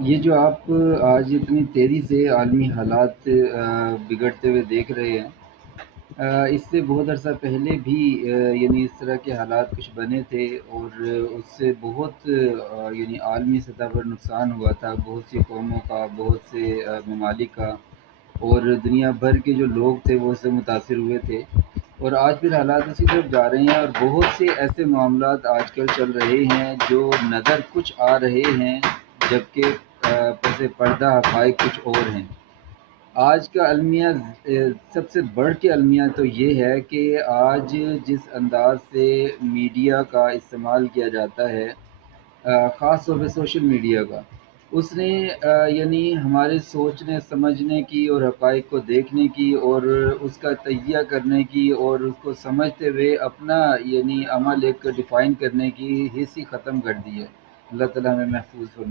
یہ جو آپ آج اتنی تیزی سے عالمی حالات بگڑتے ہوئے دیکھ رہے ہیں، اس سے بہت عرصہ پہلے بھی یعنی اس طرح کے حالات کچھ بنے تھے، اور اس سے بہت یعنی عالمی سطح پر نقصان ہوا تھا، بہت سی قوموں کا، بہت سے ممالک کا، اور دنیا بھر کے جو لوگ تھے وہ اس سے متاثر ہوئے تھے۔ اور آج پھر حالات اسی طرف جا رہے ہیں، اور بہت سے ایسے معاملات آج کل چل رہے ہیں جو نظر کچھ آ رہے ہیں، جبکہ پس پردہ حقائق کچھ اور ہیں۔ آج کا المیہ سب سے بڑھ کے المیہ تو یہ ہے کہ آج جس انداز سے میڈیا کا استعمال کیا جاتا ہے، خاص طور پہ سوشل میڈیا کا، اس نے یعنی ہمارے سوچنے سمجھنے کی اور حقائق کو دیکھنے کی اور اس کا تجزیہ کرنے کی اور اس کو سمجھتے ہوئے اپنا یعنی عمل ایک ڈیفائن کرنے کی حص ہی ختم کر دی ہے۔ اللہ تعالیٰ ہمیں محفوظ فرمائے۔